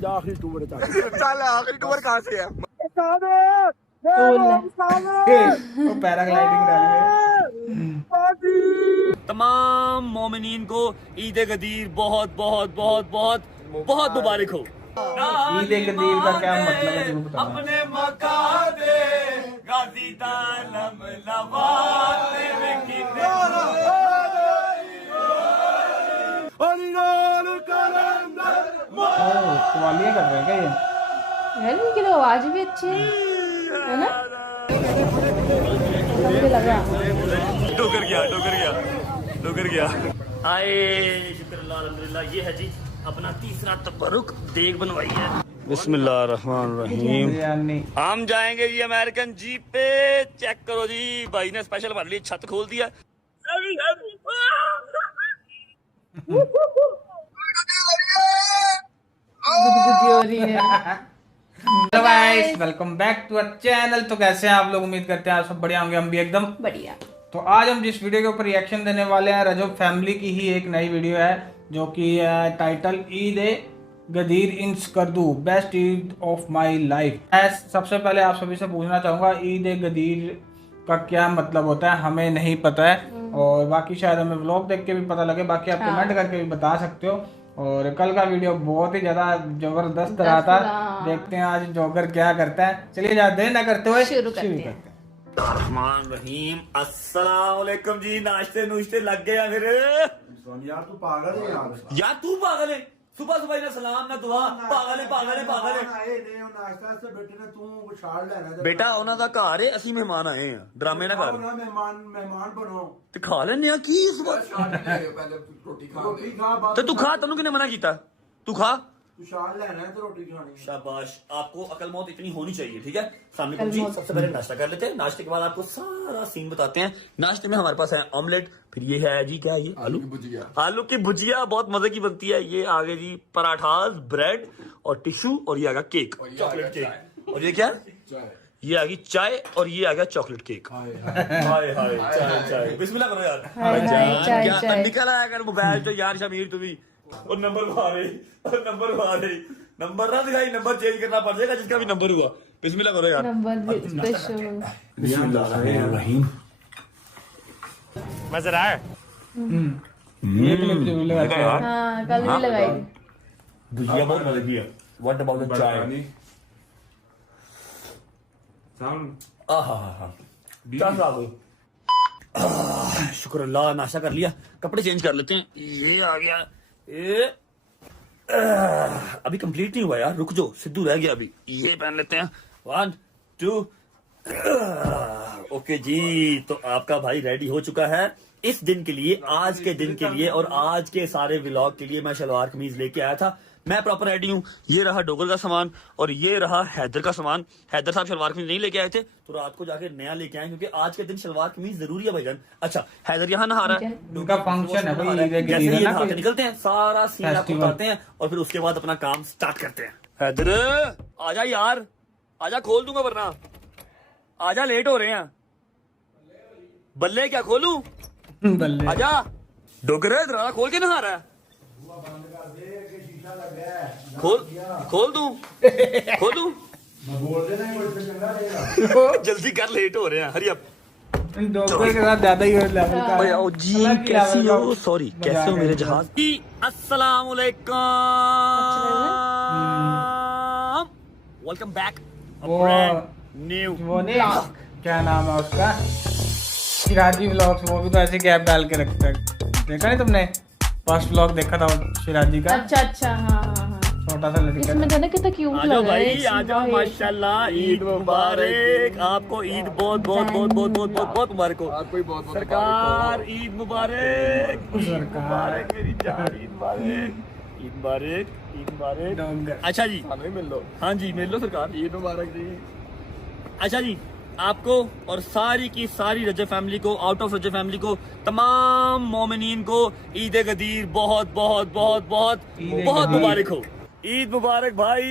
आखिरी टूर चल आखिरी टूर कहाँ से है? वो पैराग्लाइडिंग तमाम मोमिनीन को ईद गदीर बहुत बहुत बहुत बहुत बहुत मुबारक हो। ईद गदीर का क्या मतलब है तुम बताओ? अपने मकान दे गाजी तालम नवाते में कवालियां कर रहे हैं क्या ये? यार इनकी तो आवाज भी अच्छी है ना? मुझे लगा डोगर गया आए शुक्र अल्लाह अल्हम्दुलिल्लाह। ये है जी अपना तीसरा तबरुक देग बनवाई है। बिस्मिल्लाहिर्रहमानिर्रहीम। हम जाएंगे जी अमेरिकन जीप पे। चेक करो जी भाई ने स्पेशल हमारे लिए छत खोल दिया। Hello guys, welcome back to our channel. तो कैसे हैं आप लोग? उम्मीद करते हैं आप सब बढ़िया होंगे, हम भी एकदम बढ़िया। तो आज हम जिस वीडियो के ऊपर रिएक्शन देने वाले हैं, रजब फैमिली की ही एक नई वीडियो है जो कि title Eid Ghadir in Skardu best Eid of my life. मैं सबसे पहले आप सभी से पूछना चाहूँगा ईद गदीर का क्या मतलब होता है? हमें नहीं पता है और बाकी शायद हमें व्लॉग देख के भी पता लगे, बाकी आप कमेंट करके भी बता सकते हो। और कल का वीडियो बहुत ही ज्यादा जबरदस्त रहा था। देखते हैं आज जोकर क्या करता है। चलिए ज़्यादा देर ना करते हुए शुरू करते हैं। रहीम अस्सलाम वालेकुम जी। नाश्ते नुश्ते लग गए फिर? यार तू पागल है यार तू पागल है। सुबह सुबह ना सलाम ना दुआ। पागल है बेटा ਉਹਨਾਂ ਦਾ ਘਰ ਹੈ, ਅਸੀਂ ਮਹਿਮਾਨ ਆਏ ਆ। ਡਰਾਮੇ ਨਾ ਕਰ। मेहमान बनो ਤੇ ਖਾ ਲੈਣੇ ਆ ਕੀ ਇਸ ਵਾਰ? ਤੇ ਤੂੰ ਖਾ, ਤੈਨੂੰ ਕਿਹਨੇ ਮਨਾ ਕੀਤਾ? ਤੂੰ खा। तू शाल लेना है तो रोटी खानी। शाबाश, आपको अकल मौत इतनी होनी चाहिए। ठीक है, सामने जी सबसे पहले नाश्ता कर लेते हैं। नाश्ते के बाद आपको सारा सीन बताते हैं। नाश्ते में हमारे पास है ऑमलेट, फिर ये है जी क्या है ये आलू की भुजिया बहुत मजे की बनती है। ये आगे जी पराठास, ब्रेड और टिश्यू और ये आ गया केक, चॉकलेट केक। और ये क्या? ये आ गई चाय और ये आ गया चॉकलेट केक। हाय हाय चाय बिस्मिल्लाह करो यार। क्या निकल आया कर मोबाइल तो यार शमीर तू भी। और नंबर आ रही नंबर ना दिखाई, नंबर चेंज करना पड़ जाएगा जिसका भी नंबर हुआ। बिस्मिल्लाह करो यार। Number special. बिस्मिल्लाहिर्रहमानिर्रहीम। मजा आ रहा है। ये क्लिप जो लगाया यार। हाँ कल भी लगाई। भुजिया बहुत मजे की है। व्हाट अबाउट द चाय? शुक्र अल्लाह, नाश्ता कर लिया। कपड़े चेंज कर लेते हैं। ये आ गया। अभी कंप्लीट नहीं हुआ यार, रुक जाओ, सिद्धू रह गया अभी। ये पहन लेते हैं। 1 2 ओके जी। तो आपका भाई रेडी हो चुका है इस दिन के लिए, आज के दिन के लिए और आज के सारे व्लॉग के लिए। मैं शलवार कमीज लेके आया था, मैं प्रॉपर रेडी हूँ। ये रहा डोगर का सामान और ये रहा हैदर का सामान। हैदर साहब शलवार कमीज नहीं लेके आए थे तो रात को जाके नया लेके आए, क्योंकि आज के दिन शलवार कमीज जरूरी है भाईजान। अच्छा, हैदर यहाँ नहा रहा है, उनका फंक्शन है भाई। जैसे ही नहा के निकलते हैं सारा सीन आपको बताते हैं और फिर उसके बाद अपना काम स्टार्ट करते हैं। हैदर आजा यार, आजा, खोल दूंगा वरना। आजा, लेट हो रहे हैं। बल्ले क्या खोलूं? बल्ले आजा। डोगर है दरवाजा खोल के नहा रहा है। खोल दूं? जल्दी कर, लेट हो रहे हैं। Hurry up. डॉक्टर के साथ ज्यादा ही लेवल का है। जी कैसी हो? सॉरी, कैसे हो मेरे जहाज? अस्सलाम वालेकुम, वेलकम बैक न्यू व्लॉग। क्या नाम है उसका? शिराजी व्लॉग्स। वो भी तो ऐसे गैप डाल के रखता है। देखा नहीं तुमने? फर्स्ट व्लॉग देखा था शिराजी का? अच्छा हाँ। छोटा सा लड़का इसमें था ना, कितना क्यूट लग रहा है भाई। आ जाओ, माशाल्लाह। ईद मुबारक आपको। ईद बहुत बहुत बहुत बहुत बहुत बहुत बहुत मुबारक हो। सरकार ईद मुबारक, सरकार मेरी जान, ईद मुबारक, ईद मुबारक, ईद मुबारक। अच्छा जी, मिल लो। हाँ जी, मिल लो सरकार, ईद मुबारक जी। अच्छा जी, आपको और सारी की सारी रजब फैमिली को, आउट ऑफ रजब फैमिली को, तमाम मोमिनीन को ईद गदीर बहुत बहुत बहुत बहुत बहुत मुबारक हो। ईद मुबारक भाई,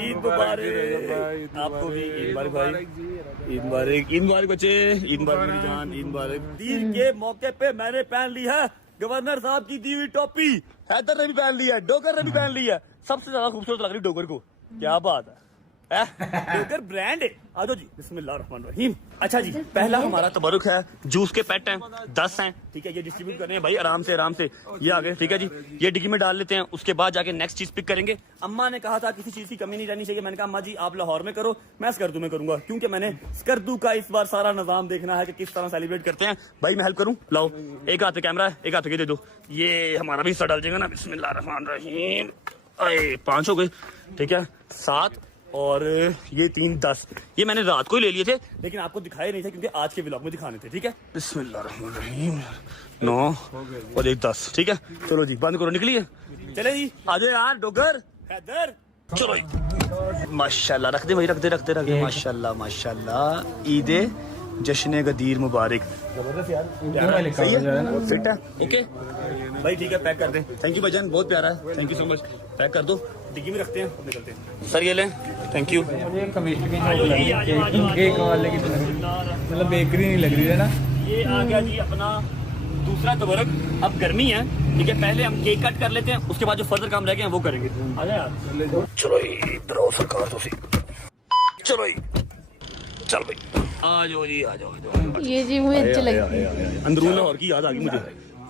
ईद मुबारक आपको भी। ईद मुबारक भाई, ईद मुबारक, ईद मुबारक बच्चे, ईद मुबारक मेरी जान, ईद मुबारक। ईद के मौके पे मैंने पहन ली है गवर्नर साहब की दी हुई टोपी। हैदर ने भी पहन ली है, डोगर ने भी पहन ली है। सबसे ज्यादा खूबसूरत लग रही डोगर को। क्या बात है डोगर ब्रांड है। आ जाओ जी, बिस्मिल्लाहिर्रहमानिर्रहीम। अच्छा जी, पहला हमारा तबरुक है, जूस के पैट हैं 10 हैं, ठीक है, ये डिस्ट्रीब्यूट करने हैं भाई आराम से ये आ गए, ठीक है जी, ये डिग्गी में डाल लेते हैं, उसके बाद जाके नेक्स्ट चीज पिक करेंगे। अम्मा ने कहा था किसी चीज की कमी नहीं रहनी चाहिए, मैंने कहा अम्मा जी आप लाहौर में करो, मैं स्कर्दू में करूंगा, क्योंकि मैंने स्कर्दू का इस बार सारा निजाम देखना है कि किस तरह सेलिब्रेट करते हैं। भाई मैं हेल्प करूं, लाओ, एक हाथ पे कैमरा है, एक हाथ पे दे दो, ये हमारा भी हिस्सा डाल जाएगा ना। बिस्मिल्लाहिर्रहमानिर्रहीम। 5 हो गए, ठीक है, 7 और ये 3 10। ये मैंने रात को ही ले लिए थे, लेकिन आपको दिखाए नहीं थे क्योंकि आज के व्लॉग में दिखाने थे, ठीक है। बिस्मिल्लाहिर्रहमानिर्रहीम। 9 और 1 10, ठीक है। चलो जी बंद करो, निकलिए, चले जी, आ जाओ यार डोगर हैदर, चलो जी। माशाल्लाह, रख दे भाई, रख दे माशाल्लाह माशाल्लाह। ईद जश्न गदीर मुबारक। जबरदस्त यार, सही है, फिट है, ओके भाई, ठीक है, पैक कर दें। थैंक यू भाईजान, बहुत प्यारा है, thank you so much. Pack कर दो, डिग्गी में रखते हैं, निकलते हैं। सर ये लें, थैंक यू। मुझे कमिश्नर की शॉप लग रही है, केक वाले की मतलब बेकरी नहीं लग रही है ना। ये आ गया जी अपना दूसरा तबरुक। अब गर्मी है, ठीक है, पहले हम केक कट कर लेते हैं, उसके बाद जो फर्दर काम रह गए हैं वो करेंगे। आ जाए यार, चलो इधर आओ सरकार, तो चलो चल भाई, आ जाओ जी, आ जाओ। ये जी मुझे अच्छी लगी। अंदरून लाहौर की याद आ गई मुझे,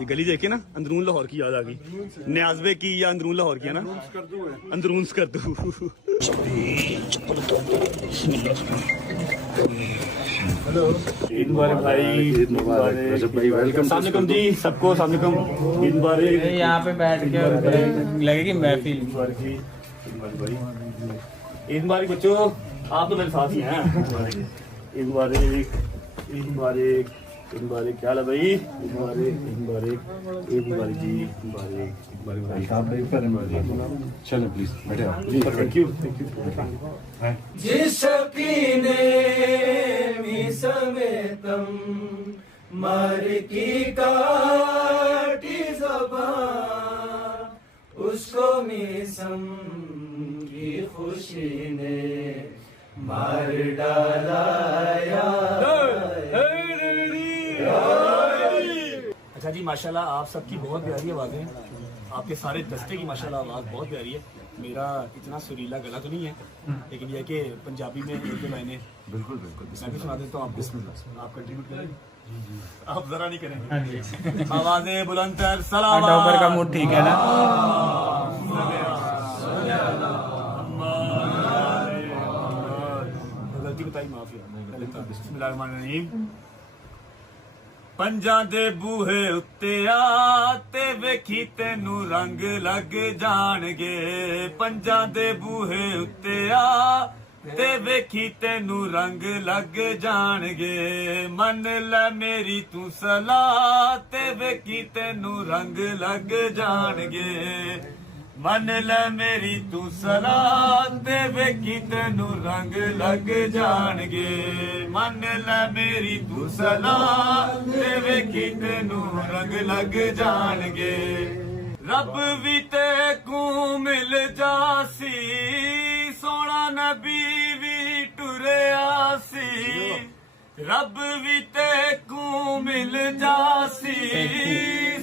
ये गली देख के ना अंदरून लाहौर की याद आ गई। न्याज़बे की या अंदरून लाहौर की है ना, अंदरून स्कर्दू। ईद मुबारक भाई, ईद मुबारक भाई, वेलकम। अस्सलाम वालेकुम जी सबको, अस्सलाम वालेकुम, ईद मुबारक। यहाँ पे बैठ के और लगेगी महफिल। ईद मुबारक बच्चों, आप तो मेरे साथ ही हैं। ईद मुबारक, ईद मुबारक, ईद मुबारक। क्या हाल है भाई? ईद मुबारक, ईद मुबारक, ईद मुबारक जी, मुबारक भाई साहब। चलो प्लीज बैठे आप। Thank you, thank you. जिस कीने में समेतम मर की काटी ज़बान, उसको मिसम की खुशी ने मार डाला अच्छा जी, माशाल्लाह आप सबकी बहुत प्यारी आवाज़ है, आपके सारे दस्ते की माशाल्लाह आवाज़ बहुत प्यारी है। मेरा इतना सुरीला गला तो नहीं है, लेकिन यह कि पंजाबी में एक दो लाइनें बिल्कुल मैं भी सुना देता हूँ आपको। आप कंट्रीब्यूट करेंगे? आप जरा नहीं करेंगे? आवाज़ें बुलंद कर सलाम। डॉक्टर का मूड ठीक है ना? गलती बताई, माफी। बिस्मिल्लाहिर्रहमानिर्रहीम। पंजां दे बूहे उत्ते आ ते वेखी तेनू रंग लग जाणगे, पंजां दे बूहे उत्ते आ ते वेखी तेनू रंग लग जाणगे, मन लै मेरी तू सलाह ते वेखी तेनू रंग लग जाणगे, मन लै मेरी तू सलाह ते वेखी तेनू रंग लग जाणगे, मन लै मेरी तू सलाह ते वेखी तेनू रंग लग जाणगे, रब भी ते को मिल जासी, सोना नबी भी टुरिया सी, रब भी ते को मिल जासी,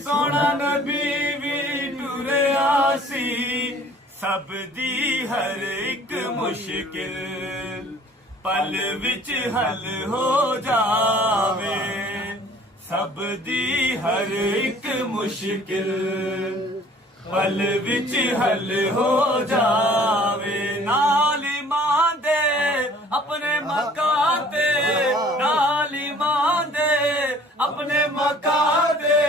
सोना नबी भी टुरिया सी, सब दी हर एक मुश्किल पल विच हल हो जावे, सब दी हर एक मुश्किल पल विच हल हो जावे, नाल ईमान दे अपने मका दे, नाल ईमान दे अपने मका दे,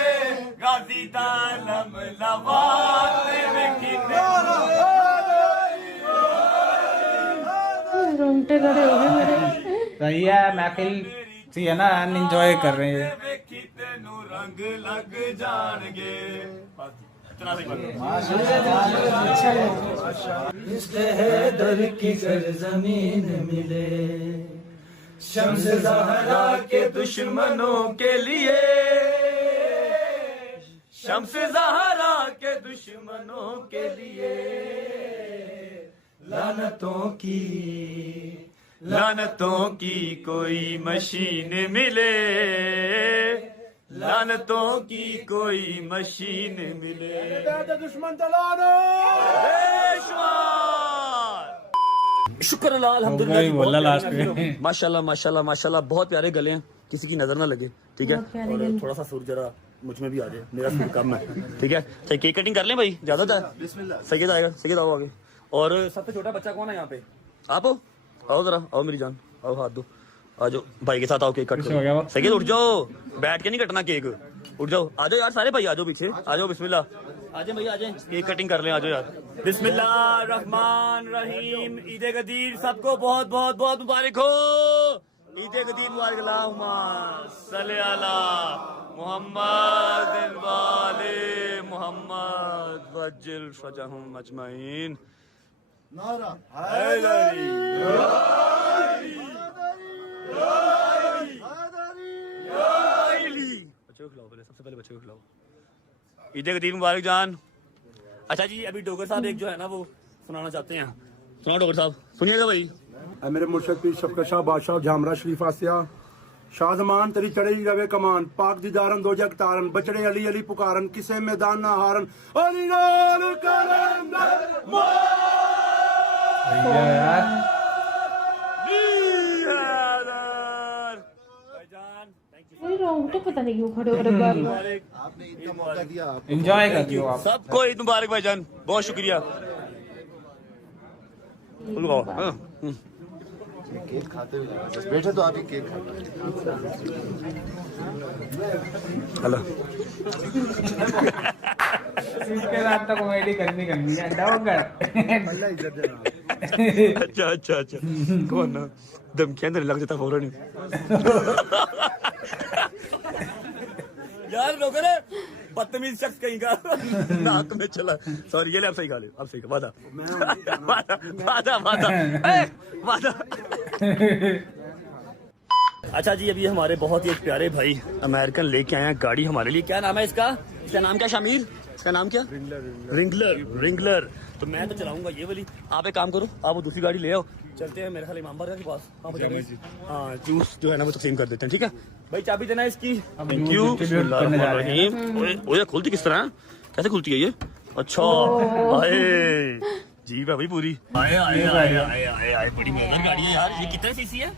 गाजी दा लम लवाते वेखी रोंगटे खड़े हो गए मेरे। सही है, महफिल सी है ना, एंजॉय कर रहे हैं। वेखी तेनू रंग लग जाणगे। हैदर की सरजमीन मिले, शम्स ज़हरा के दुश्मनों के लिए, शम्स ज़हरा के दुश्मनों के लिए, लानतों की कोई मशीन मिले, लानतों की कोई मशीन मिले दुश्मन तलानो बेशुमार। शुक्र अल्लाह अल्हम्दुलिल्लाह जी, बोला बहुत लास्ट प्यारे में। हैं। माशाल्लाह माशाल्लाह माशाल्लाह, बहुत प्यारे गले हैं, किसी की नजर ना लगे, ठीक है। और थोड़ा सा सुर जरा मुझ में भी आ जाए, मेरा सुर कम है, ठीक है। तो केक कटिंग कर लें भाई, ज्यादा था सैयद आएगा, सैयद आओ आगे। और सबसे छोटा बच्चा कौन है यहाँ पे? आप हो, आओ जरा, आओ मेरी जान, आओ हाथ दो, आ जाओ भाई के साथ, आओ केक कट करो। सैयद उठ जाओ, बैठ के नहीं कटना केक, उठ जाओ, आ जाओ यार सारे भाई, आ जाओ पीछे, आ जाओ, बिस्मिल्लाह, आ जाए भाई, आ जाए, केक कटिंग कर लें, आ जाओ यार। बिस्मिल्लाह रहमान रहीम। ईद गदीर सबको बहुत बहुत बहुत मुबारक हो। ईद गदीर मुबारक, अल्लाहुम्मा सल्ली अला मुहम्मद वाले मुहम्मद वज्जिल फजहुम अजमाइन। नारा हैदरी बच्चों को खिलाओ, पहले सबसे पहले बच्चों को खिलाओ। ईद गदीर मुबारक जान। अच्छा जी, अभी डोगर साहब एक जो है ना वो सुनाना चाहते हैं, सुना डोगर साहब, सुनिएगा भाई। मेरे मुर्शद पीर शफकत शाह बादशाह झामरा शरीफ आसिया शाहजमान तेरी चढ़ी रवे कमान पाक दीदारन दो जग तारन बचड़े अली अली पुकारन किसे मैदान ना हारन अली नाल कलंदर यार अरे रोंगटे पता नहीं क्यों खड़े हो रहे बार बार। एंजॉय कर दियो आप। सबको ईद मुबारक भाईजान, बहुत शुक्रिया। केक खाते हुए बैठे तो आप ही केक खाते। हेलो, इसके साथ तो कॉमेडी करनी है डोगर। अच्छा अच्छा अच्छा, कौन ना धमकियां देने लग जाता फौरन ही। यार लोग ना बदतमीज शख्स कहीं का नाक में चला, सॉरी, ये ले आप सही खा ले, आप सही खा, वादा वादा वादा वादा वादा। अच्छा जी, अभी हमारे बहुत ही एक प्यारे भाई अमेरिकन लेके आए हैं गाड़ी हमारे लिए। क्या नाम है इसका? इसका नाम क्या शामिर? इसका नाम क्या? रिंगलर। तो मैं तो चलाऊंगा ये वाली, आप एक काम करो, आप वो दूसरी गाड़ी ले आओ, चलते हैं मेरे ख्याल इमाम बारगाह के पास। हाँ, जूस जो है ना वो तकसीम कर देते हैं, ठीक है भाई। चाबी देना इसकी। Thank you. ओए खुलती किस तरह, कैसे खुलती है ये? अच्छा आए जी भाई पूरी आए आए आए आए आए आए, बड़ी मजेदार गाड़ी है यार। ये कितने सीसी है?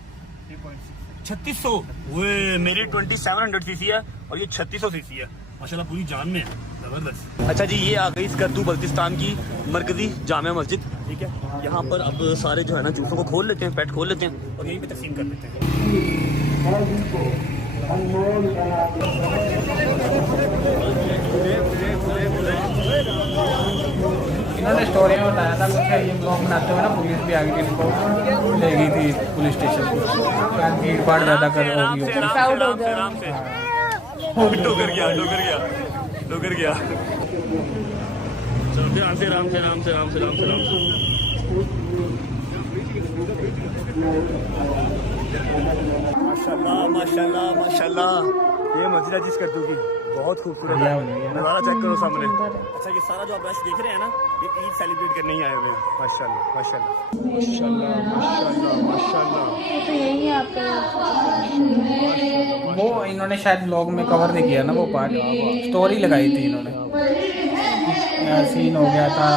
3600। ओए मेरी 2700 सीसी है और ये 3600 सीसी है, माशाल्लाह पूरी जान में है, जबरदस्त। अच्छा जी, ये आ गई स्कर्दू बल्तिस्तान की मरकजी जामिया मस्जिद, ठीक है। यहाँ पर अब सारे जो है ना जूसों को खोल लेते हैं, पैट खोल लेते हैं और यहीं पे तकसीम कर लेते हैं। इन्होंने स्टोरी में बताया था कुछ, ये ब्लॉग बनाते हुए ना पुलिस भी आ गई थी, इनको ले गई थी पुलिस स्टेशन। भीड़ भाड़ ज्यादा कर होगी। प्राउड हो गया। डोगर गया चलो ध्यान से, राम से राम से राम से राम से राम से। माशाल्लाह माशाल्लाह माशाल्लाह, ये मस्जिद है जिस कद्दू की, बहुत खूबसूरत है, नज़ारा चेक करो सामने। अच्छा, ये सारा जो आप रश देख रहे हैं ना, ये ईद सेलिब्रेट करने ही आए हुए हैं। माशाल्लाह माशाल्लाह माशाल्लाह माशाल्लाह माशाल्लाह। ये तो यही है आपका। वो इन्होंने शायद ब्लॉग में कवर नहीं किया ना वो पार्ट, स्टोरी लगाई थी इन्होंने, सीन हो गया था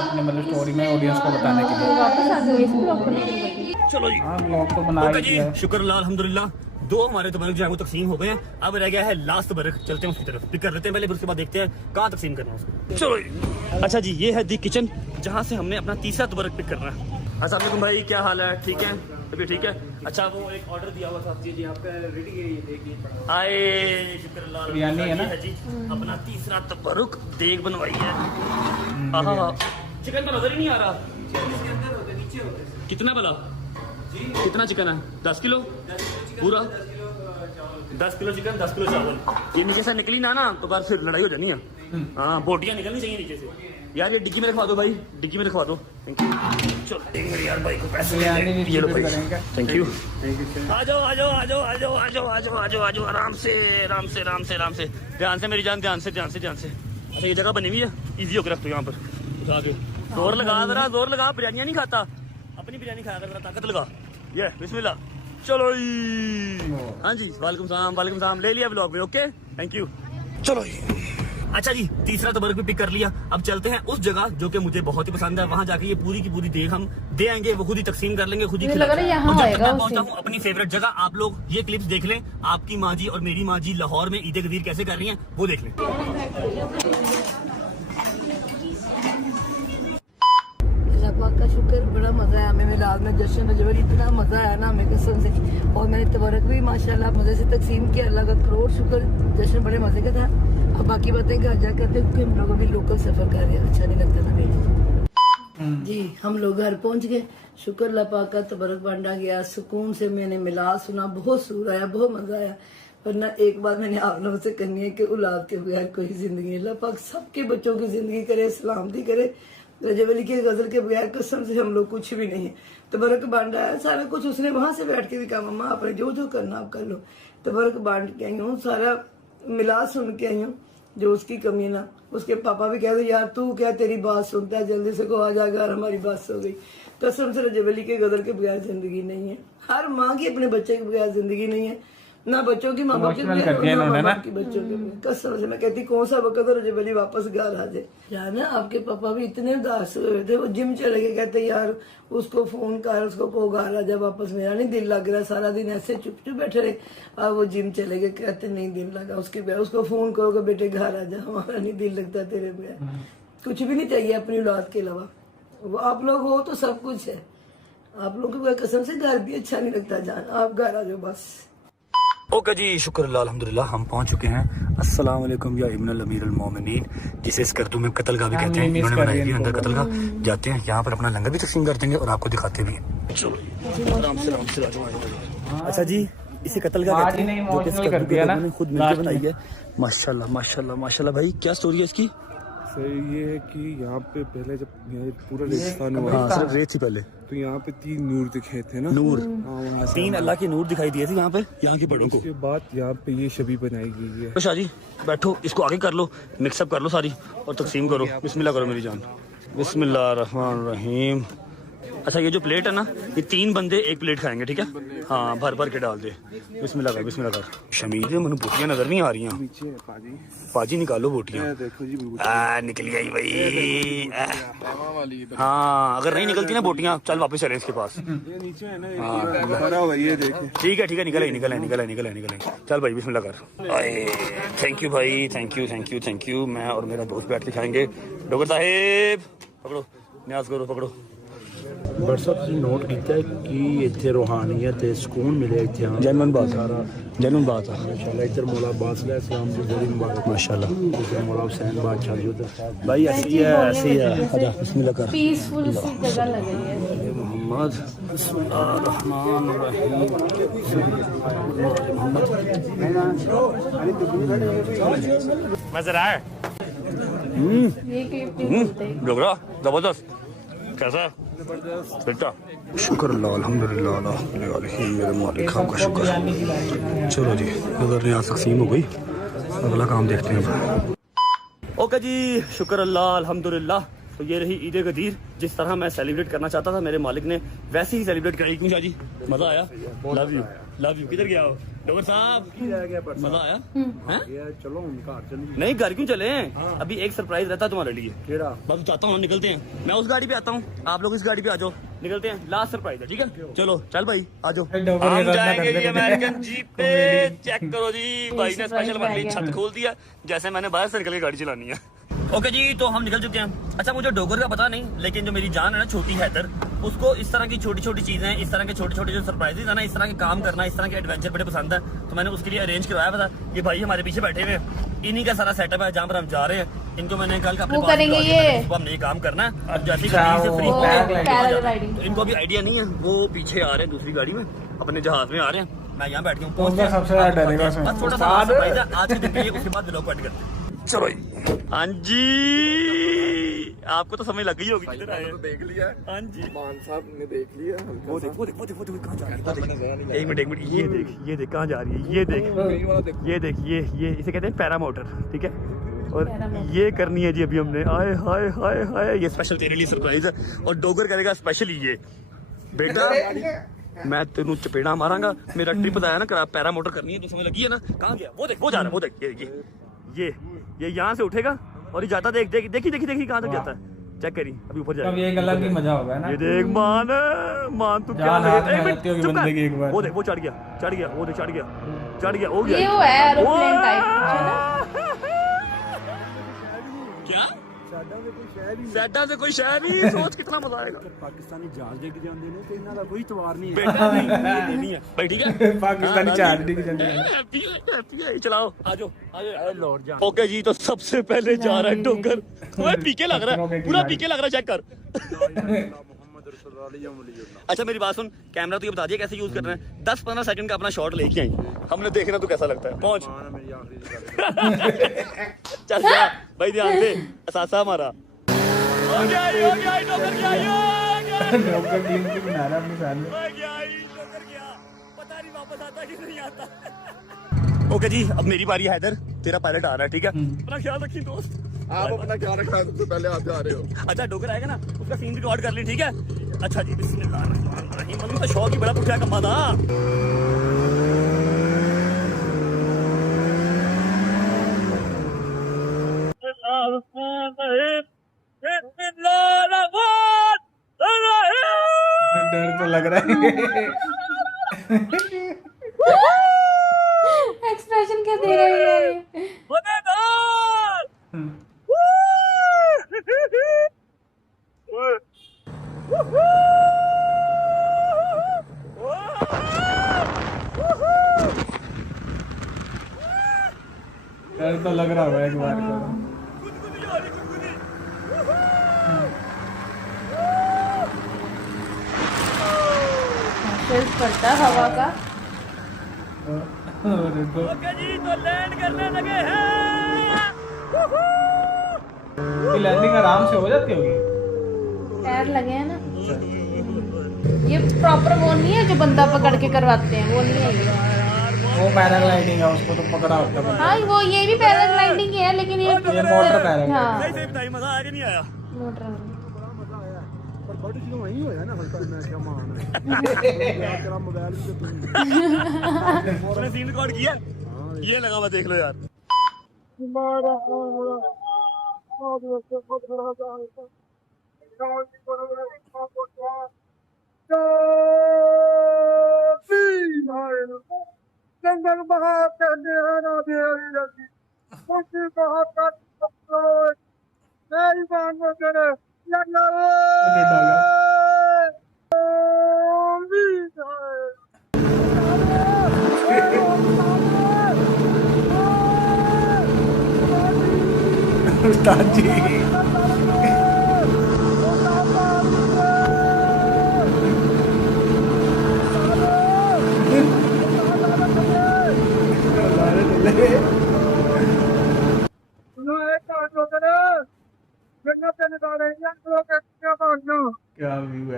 अपने मतलब स्टोरी में ऑडियंस को बताने के लिए। वापस आ गए इस ब्लॉग को लेकर। चलो जी, हाँ ब्लॉग तो बना ओके ही जी, दिया। शुक्र अल्लाह अल्हम्दुलिल्लाह। 2 हमारे तबरक जो है वो तकसीम हो गए हैं, अब रह गया है लास्ट तबरक, चलते हैं उसकी तरफ, पिक कर लेते हैं पहले, फिर उसके बाद देखते हैं कहाँ तकसीम करना है उसको। चलो जी। अच्छा जी, ये है दी किचन, जहाँ से हमने अपना तीसरा तबरक पिक करना है। अस्सलाम वालेकुम भाई, क्या हाल है? ठीक है, अभी ठीक है। अच्छा, वो एक ऑर्डर दिया हुआ था जी आपका रेडी है, ये देखिए। आए शुक्र अल्लाह, बिरयानी है ना? जी अपना तीसरा तबरक, देग बनवाई है। आहा, चिकन तो नजर ही नहीं आ रहा, कितना भला? कितना चिकन है? 10 किलो पूरा? 10 किलो चिकन, 10 किलो चावल। ये नीचे से निकली ना तो बार फिर लड़ाई हो जानी है। हाँ, बोटियां निकलनी चाहिए नीचे से यार। ये डिग्गी में रखवा दो भाई, डिग्गी में रखवा दो। Thank you. चलो देंगे यार भाई को पैसे, ये लो भाई, थैंक यू। आ जाओ आ जाओ आ जाओ आ जाओ आ जाओ आ जाओ आ जाओ आ जाओ, आराम से आराम से आराम से आराम से, ध्यान से मेरी जान, ध्यान से ध्यान से ध्यान से। अच्छा, ये जगह बनी हुई है, इजी होकर रख दो यहाँ पर, उठा के जोर लगा, जरा जोर लगा। बिरयानियाँ नहीं खाता, अपनी बिरयानी खाया कर, ताकत लगा। ये बिस्मिल्लाह, चलो जी। हाँ जी, वालेकुम सलाम, ले लिया ब्लॉग में। Okay, thank you. चलो जी। अच्छा जी, तीसरा तबरक भी पिक कर लिया। अब चलते हैं उस जगह जो कि मुझे बहुत ही पसंद है। वहाँ जाके ये पूरी की पूरी देख हम दे आएंगे, वो खुद ही तकसीम कर लेंगे, खुद ही खिलाएंगे। और जब तक मैं पहुंचा हूँ अपनी फेवरेट जगह, आप लोग ये क्लिप्स देख लें। आपकी माँ जी और मेरी माँ जी लाहौर में ईद गदीर कैसे कर रही हैं वो देख लें। का शुक्र, बड़ा मजा आया हमें मिलाद में, जश्न रजवरी, इतना मजा आया ना हमें कसम से। और मैंने तबरक भी माशाल्लाह मजे से तकसीम किया, अल्लाह का करोड़ शुक्र। जश्न बड़े मजे का था। अब बाकी बातें घर जा करते, क्योंकि हम लोग अभी लोकल सफर कर रहे हैं, अच्छा नहीं लगता ना भाई जी। हम लोग घर पहुंच गए, शुक्र अल्लाह पाक का, तबरक बांटा गया, सुकून से मैंने मिलाद सुना, बहुत सूर आया, बहुत मजा आया। वरना एक बात मैंने आप लोगों से करनी है कि औलाद के बगैर कोई जिंदगी, अल्लाह पाक सबके बच्चों की जिंदगी करे, सलामती करे। रजब अली के गजल के बगैर कसम से हम लोग कुछ भी नहीं है। तबरक बांटा है सारा कुछ, उसने वहां से बैठ के भी कहा मम्मा आपने जो जो करना आप कर लो। तबरक बांट के आई हूँ, सारा मिलाद सुन के आई हूँ, जो उसकी कमी ना। उसके पापा भी कहते यार तू क्या तेरी बात सुनता है, जल्दी से को आ जाएगा, और हमारी बात हो गई। कसम से रजब अली के गजल के बगैर जिंदगी नहीं है। हर माँ की अपने बच्चे के बगैर जिंदगी नहीं है, ना बच्चों की माँ बाप के बगैर, ना माँ बाप की बच्चों के बगैर। कसम से मैं कहती कौन सा वक्त है रजब अली वापस घर आ जाए। जाना आपके पापा भी इतने उदास हुए थे, वो जिम चले गए, कहते यार उसको फोन कर, उसको को घर आ जाए वापस, मेरा नहीं दिल लग रहा, सारा दिन ऐसे चुप चुप बैठे रहे। अब वो जिम चले गए, कहते नहीं दिल लगा, उसको फोन करोगे बेटे घर आ जा, हमारा नहीं दिल लगता तेरे बगैर। कुछ भी नहीं चाहिए अपनी औलाद के अलावा, वो आप लोग हो तो सब कुछ है। आप लोग को कसम से घर भी अच्छा नहीं लगता, जान आप घर आ जाओ बस। ओके जी, शुक्र अल्लाह अल्हम्दुलिल्लाह, हम पहुंच चुके हैं। अस्सलाम वालेकुम या इब्नुल अमीरुल मोमिनीन, जिसे इस करतू में कत्ल का भी कहते हैं। इन्होंने बनाई हुई अंदर कत्ल का। जाते हैं यहाँ पर अपना लंगर भी तकसीम कर देंगे और आपको दिखाते भी हैं। अच्छा जी, इसे कत्ल का कहते हैं, जो कि इस करतू के उन्होंने खुद मिलकर बनाई है। माशाल्लाह माशाल्लाह माशाल्लाह। भाई क्या स्टोरी है इसकी? ये है कि यहाँ पे पहले जब यहाँ पूरा रेगिस्तान हुआ, हाँ, सिर्फ रेत थी पहले, तो यहाँ पे 3 नूर दिखे थे ना, नूर, हाँ, 3 अल्लाह के नूर दिखाई दिए थे यहाँ पे, यहाँ के बड़ों को। उसके बाद यहाँ पे ये शबी बनाई गई है। तो शाजी बैठो, इसको आगे कर लो, मिक्सअप कर लो सारी और तकसीम करो। बिस्मिल्लाह करो मेरी जान, बिस्मिल्लाह रहमान रहीम। अच्छा, ये जो प्लेट है ना, ये 3 बंदे एक प्लेट खाएंगे, ठीक है? हाँ, भर भर के डाल दे। बिस्मिल्लाह कर, बिस्मिल्लाह कर। शमीर मनु बोटियाँ नजर नहीं आ रही हैं। पाजी निकालो बोटियाँ। निकल गई भाई। हाँ, अगर नहीं निकलती ना बोटियाँ, चल वापस चले इसके पास। ठीक है ठीक है, निकले। चल भाई बिस्मिल्लाह कर। थैंक यू भाई, थैंक यू। मैं और मेरा दोस्त बैठ के खाएंगे। डॉक्टर साहेब पकड़ो, न्याज करो, पकड़ो। बट सब नोट किया है कि इतने रूहानियत सुकून मिले इतने। जेन्युइन बात है। माशाल्लाह। इधर मौला बादशाह इस्लाम की बड़ी मुबारक माशाल्लाह। इधर मौला हुसैन बादशाह जो भाई ऐसी है। आजा बिस्मिल्लाह कर। पीसफुल सी जगह लग रही है। मोहम्मद बिस्मिल्लाहिर्रहमान रहीम। मज़ा आया? ये क्लिप बोलते हैं। डोगरा जबरदस्त। कैसा बेटा? शुक्र अल्लाह अल्हम्दुलिल्लाह मेरे मालिक का शुक्र। चलो जी, नजर यहाँ तकसीम हो गई, अगला काम देखते हैं। ओके जी, शुक्र अल्लाह अल्हम्दुलिल्लाह। तो ये रही ईद गदीर, जिस तरह मैं सेलिब्रेट करना चाहता था मेरे मालिक ने वैसे ही सेलिब्रेट कराई। क्यों शाजी? मजा आया? Love you. किधर गया हो डॉक्टर साहब? मजा आया? चलो घर चलिए। नहीं, घर क्यों चले? अभी एक सरप्राइज रहता है तुम्हारे लिए। बस चाहता हूँ निकलते हैं। मैं उस गाड़ी पे आता हूँ, आप लोग इस गाड़ी पे आ जाओ, निकलते हैं। लास्ट सरप्राइज है, ठीक है? चलो चल भाई आ जाओ। हम जाएंगे जी अमेरिकन जीप पे। चेक करो जी, भाई ने स्पेशल हमारे लिए छत खोल दिया, जैसे मैंने बाहर से निकल के गाड़ी चलानी है। ओके जी, तो हम निकल चुके हैं। अच्छा, मुझे डोगर का पता नहीं, लेकिन जो मेरी जान है ना छोटी हैदर, उसको इस तरह की छोटी छोटी चीजें, इस तरह के छोटे छोटे जो सरप्राइजेज है ना, इस तरह के काम करना, इस तरह के एडवेंचर बड़े पसंद है। तो मैंने उसके लिए अरेंज करवाया था। ये भाई हमारे पीछे बैठे हुए, इन्हीं का सारा सेटअप है जहाँ पर हम जा रहे हैं। इनको मैंने कल का अपने करेंगे ये, हमने ये काम करना है। अब जैसे तो इनको अभी आइडिया नहीं है, वो पीछे आ रहे हैं दूसरी गाड़ी में, अपने जहाज में आ रहे हैं। मैं यहाँ बैठ गया हूँ। छोटा सा सरप्राइज है आज के दिन के लिए, उसके बाद ब्लॉग कट करते हैं। चलो हाँ जी, आपको तो समझ लग गई होगी किधर आए। देख लिया। हाँ जी, मान साहब ने देख लिया। वो देख कहाँ जा रही है। एक मिनट, ये देख कहाँ जा रही है। ये देख ये इसे कहते हैं पैरा मोटर, ठीक है? और ये करनी है जी अभी हमने। आए हाय हाय हाय, ये स्पेशल तेरे लिए सरप्राइज है। और डोगर करेगा स्पेशली ये बेटा। मैं तेनू चपेड़ा मारांगा। मेरा ट्रिप लाया ना पैरा मोटर करनी है, तो समझ लगी है ना। कहाँ गया वो, देख वो जा रहा है, वो देख ये यहाँ से उठेगा और ये जाता, देख देखी कहाँ तक जाता है। चेक करी, अभी ऊपर जाएगा। अब ये एक अलग ही मजा होगा ना। ये देख मान तू क्या जान हाथ में लगे, आती होगी बंदे की एक बार। वो देख वो चढ़ गया, वो देख चढ़ गया, हो गया ये वो है एरोप्लेन टाइप कुछ है ना। क्या सैडा से कोई शहर नहीं, सोच कितना मजा आएगा। पाकिस्तानी जहाज लेके जाते हैं तो इन्हों का कोई तवार नहीं है। बेटा नहीं है भाई, ठीक है। पाकिस्तानी चार्ज दी जाती है। हैप्पी है, चलाओ आ जाओ लौट जा। ओके जी, तो सबसे पहले जा रहा है डोगर। ओए पीके लग रहा है, पूरा पीके लग रहा है, चेक कर। अच्छा मेरी बात सुन, कैमरा तो ये बता दिया कैसे यूज करना है। 10-15 सेकंड का अपना शॉट लेके आई, हमने देखना तो कैसा लगता है। पहुंच चल जा भाई, ध्यान से सासा हमारा हो गया डोगर गया, डॉक्टर टीम की बना रहा है अपनी फैन में। डोगर गया, पता नहीं वापस आता कि नहीं आता। ओके जी, अब मेरी बारी है। हैदर तेरा पायलट आ रहा है, ठीक है। अपना ख्याल रखिए दोस्त। आप अपना ख्याल रखना, सबसे पहले आप जा रहे हो। अच्छा डोगर आएगा ना, उसका सीन रिकॉर्ड कर ली, ठीक है। अच्छा जी, बिस्मिल्लाहिर्रहमानिर्रहीम। मम्मी तो शौक ही बड़ा पूछा कम्मा था। डर तो लग रहा है। एक्सप्रेशन क्या दे रही है ये? डर तो लग रहा होगा एक बार को। सेल्स करता हवा का। ओके जी, तो लैंड करने लगे हैं। ये लैंडिंग आराम से हो जाती होगी। टायर लगे हैं ना। ये प्रॉपर वो नहीं है जो बंदा पकड़ के करवाते हैं, वो नहीं है ये। वो पैराग्लाइडिंग है, उसको तो पकड़ा होता है। हाँ वो ये भी पैराग्लाइडिंग ही है, लेकिन ये मोटर पैराग्लाइडिंग। हाँ सही बताइए, मजा आया कि नहीं आया? मोटर। पर बड़ी चीज़ वहीं हो है ना, हल्का मैं क्या मान है। तेरा मोबाइल भी तो तूने सीन रिकॉर्ड किया? ये लगा हुआ, देख लो यार। जंगल बहार करने आना मेरी बात में तेरे उस्ताद जी क्या व्यू है।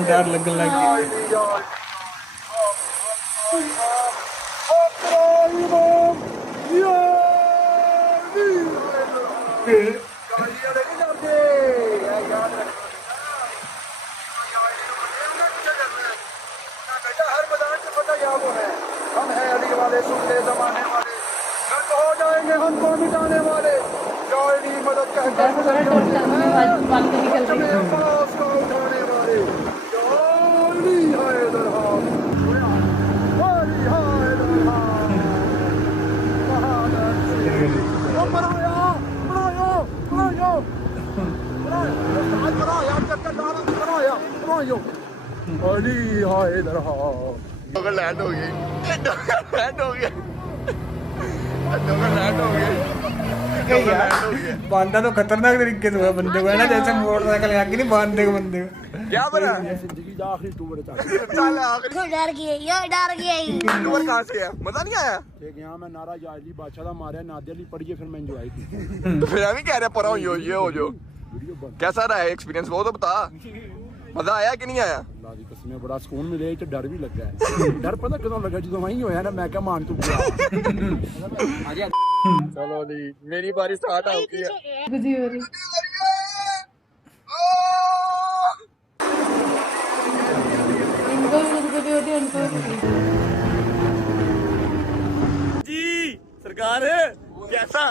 डर लगने लग गया। हर मैदान से पता क्या वो है, हम हैं अली वाले, सुनते जमाने वाले, घट हो जाएंगे हमको मिटाने वाले, जाएगी मदद कहकर पास को उठाने वाले, जाली है दरहाम, वाली है दरहाम, अली हाय दरहाम। डोगर लैंड हो गई, डोगर लैंड हो गया, डोगर लैंड हो गई। वाकई यार बांधा तो खतरनाक तरीके से हुआ बंदे को है ना, जैसे मोटरसाइकिल आगे नहीं बांधे को बंदे को। क्या बना जिंदगी का आखिरी टूर था। चल आखिरी डर गई टूर कहाँ से है, मजा नहीं आया? एक यहाँ मैं नारा याजली बादशाह का मारा नादिया ली पड़ी है, फिर मैं एंजॉय की। तो फिर हम ही कह रहे हैं परा यो ये हो जो। कैसा रहा है एक्सपीरियंस, वो तो बता। मजा आया कि नहीं आया? अल्लाह दी कसम बड़ा सुकून मिले, तो डर भी लगा है। डर पता कदों लगा जो वहीं होया ना, मैं क्या मान तू चलो जी मेरी बारी स्टार्ट हो गई है। गुदी हो रही इनको भी गुदी होती है, उनको जी सरकार कैसा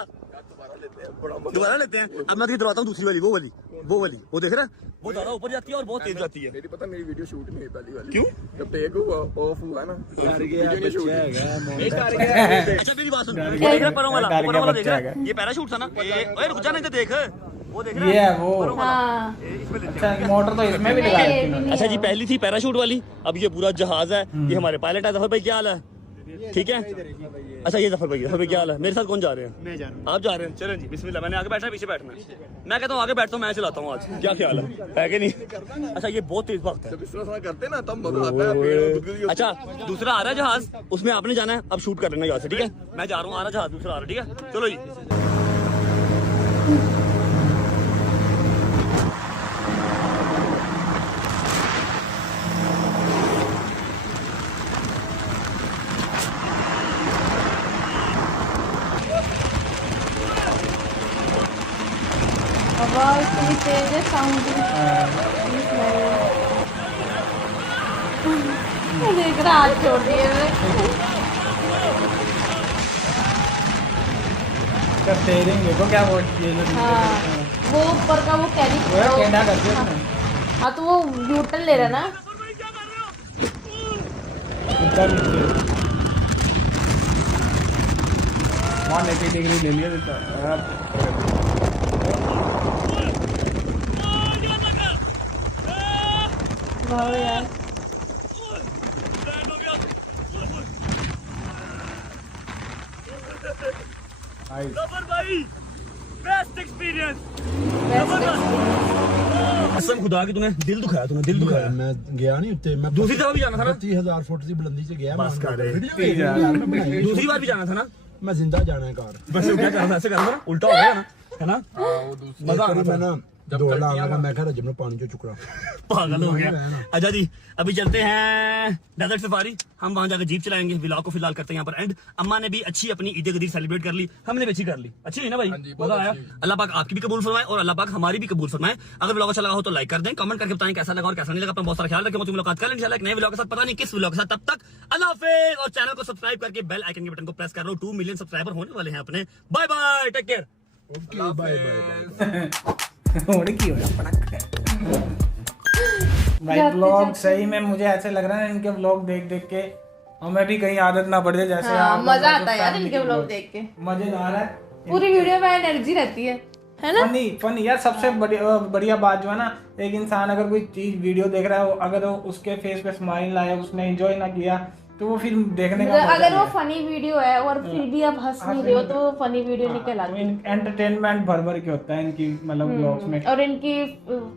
दोबारा लेते हैं। अब मैं दिलवाता हूँ दूसरी वाली, वो देख रहा है, वो ज्यादा ऊपर जाती है और बहुत तेज जाती है। मेरी पता मेरी वीडियो शूट नहीं हुई पहली वाली। क्यों? जब टेक हुआ ऑफ हुआ ना अच्छा मेरी बात सुन, वो देख रहा परों वाला देख रहा है, ये पैराशूट था ना। ओए रुक जा, नहीं तो देख वो देख रहा है, ये है वो। हाँ अच्छा मोटर तो इसमें भी लगा रखी है। अच्छा जी पहली थी पैराशूट वाली, अब ये पूरा जहाज है, ये हमारे पायलट है। जफर भाई क्या हाल है? ठीक है। अच्छा ये जफर भाई क्या हाल है? मेरे साथ कौन जा रहे हैं? मैं जा रहा हूं। आप जा रहे हैं? चलें जी बिस्मिल्लाह। मैंने आगे बैठना है पीछे बैठना है? मैं कहता हूँ आगे बैठता हूँ, मैं चलाता हूँ आज। क्या ख्याल है कि नहीं? अच्छा ये बहुत तेज भागता है। जब इस तरह करते ना तब मजा आता है। पेड़ गुदगुदी होती अच्छा दूसरा आ रहा है जहाज, उसमें आपने जाना है, अब शूट कर लेना यहाँ से, ठीक है? मैं जा रहा हूँ, आ रहा जहाज दूसरा आ रहा है, ठीक है? चलो जी। आवाज इतनी तेज है, साउंड देख रहा, हाथ छोड़ दिए स्टीयरिंग देखो क्या वो हाँ वो ऊपर का वो कैरी टेढ़ा कर दिया उसने। हाँ तो वो न्यूट्रल ले रहा ना। इधर 180 डिग्री ले लिया तो वाह यार जफर भाई बेस्ट एक्सपीरियंस। कसम खुदा की तूने दिल दुखाया, मैं गया नहीं उत्ते, मैं दूसरी तरफ भी जाना था ना? 30,000 फुट की बुलंदी से गया। बस कर रहे। मैं दूसरी बार भी जाना था ना? मैं जिंदा जाना है कार। बस क्या करना था, ऐसे करना था, उल्टा हो गया ना, है ना? मजा आना मैं था। ना दौड़ लगा, मैं कह रजब ने पानी जो चुकरा पागल हो गया। अच्छा जी अभी चलते हैं डेजर्ट सफारी, हम वहां जाकर जीप चलाएंगे। व्लॉग को फिलहाल करते हैं यहाँ पर एंड। अम्मा ने भी अच्छी अपनी ईद गदीर सेलिब्रेट कर ली, हमने भी अच्छी कर ली। अच्छी हुई ना भाई? मजा आया। अल्लाह पाक आपकी भी कबूल फरमाए और अल्लाह पाक हमारी भी कबूल फरमाए। अगर व्लॉग अच्छा लगा हो तो लाइक कर दें, कमेंट करके बताएं कैसा लगा और कैसा नहीं लगा। अपना बहुत सारा ख्याल रखें। मुलाकात करें इंशाल्लाह एक नए व्लॉग के साथ, पता नहीं किस व्लॉग के साथ। तब तक अल्लाह हाफिज़ और चैनल को सब्सक्राइब करके बेल आइकन के बटन को प्रेस कर लो। 2 मिलियन सब्सक्राइबर होने वाले हैं अपने। Bye bye, take care. Okay bye bye. होने की होया भाई व्लॉग सही में मुझे ऐसे लग रहा है इनके व्लॉग देख देख के हमें भी कहीं आदत ना पड़ जाए। जैसे हाँ, आप मजा आता है यार इनके व्लॉग देख के, मजेदार है। पूरी वीडियो में एनर्जी रहती है ना? फनी यार। सबसे बढ़िया बात जो है ना, एक इंसान अगर कोई चीज वीडियो देख रहा है, अगर उसके फेस पे स्माइल आया, उसने एंजॉय ना किया, तो वो फिर देखने का अगर वो फनी वीडियो है और फिर भी आप हंस नहीं रहे हो तो वो फनी वीडियो निकल आती है। एंटरटेनमेंट भर के होता है इनकी मतलब व्लॉग्स में। और इनकी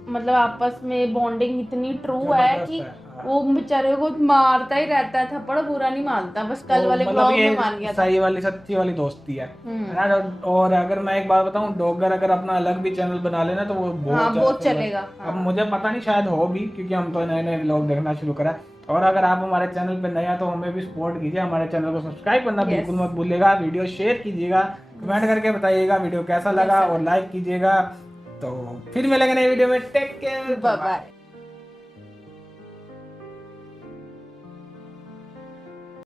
मतलब आपस में बॉन्डिंग इतनी ट्रू है कि वो बेचारे को मारता ही रहता है थप्पड़, बुरा नहीं मानता। बस कल वाले व्लॉग में मान गया था। सही वाली सच्ची वाली दोस्ती है यार। और अगर मैं एक बात बताऊं, डॉगर अगर अपना अलग भी चैनल बना लेना तो वो बहुत चलेगा। अब मुझे पता नहीं, शायद हो भी, क्योंकि हम तो नए नए व्लॉग देखना शुरू करा। और अगर आप हमारे चैनल पे नया तो हमें भी सपोर्ट कीजिए, हमारे चैनल को सब्सक्राइब करना बिल्कुल मत भूलिएगा। वीडियो शेयर कीजिएगा, कमेंट करके बताइएगा वीडियो कैसा लगा और लाइक कीजिएगा। तो फिर मिलेंगे नई वीडियो में। Take care, bye bye.